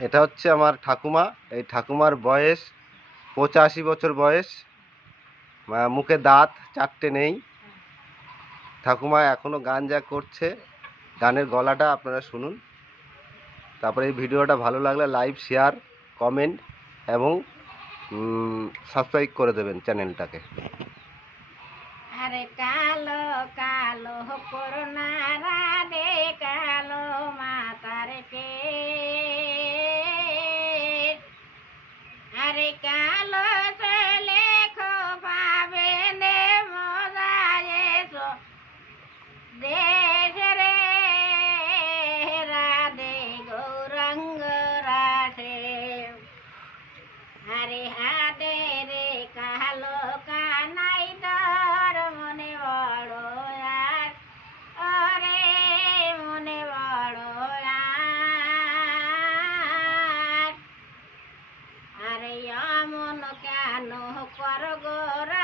এটা হচ্ছে আমার ঠাকুমা। এই ঠাকুমার বয়স 85 বছর বয়স। মুখে দাঁত 4টে নেই। ঠাকুমা এখনো গান যা করছে, গানের গলাটা আপনারা শুনুন। তারপরে এই ভিডিওটা ভালো লাগলে লাইক, শেয়ার, কমেন্ট এবং সাবস্ক্রাইব করে দেবেন চ্যানেলটাকে। আরে কালো কালো করোনা রাধে কালো মাতার কে, আরে কালো লেখো পাবে নে মজায়ে দেশ রে রাধে গৌরঙ্গ রাধে। আরে হাতে রে কালো কানাই তোর মনে বড় আর, ওরে মনে বড় আর, আরে অমন কেন কর গোরা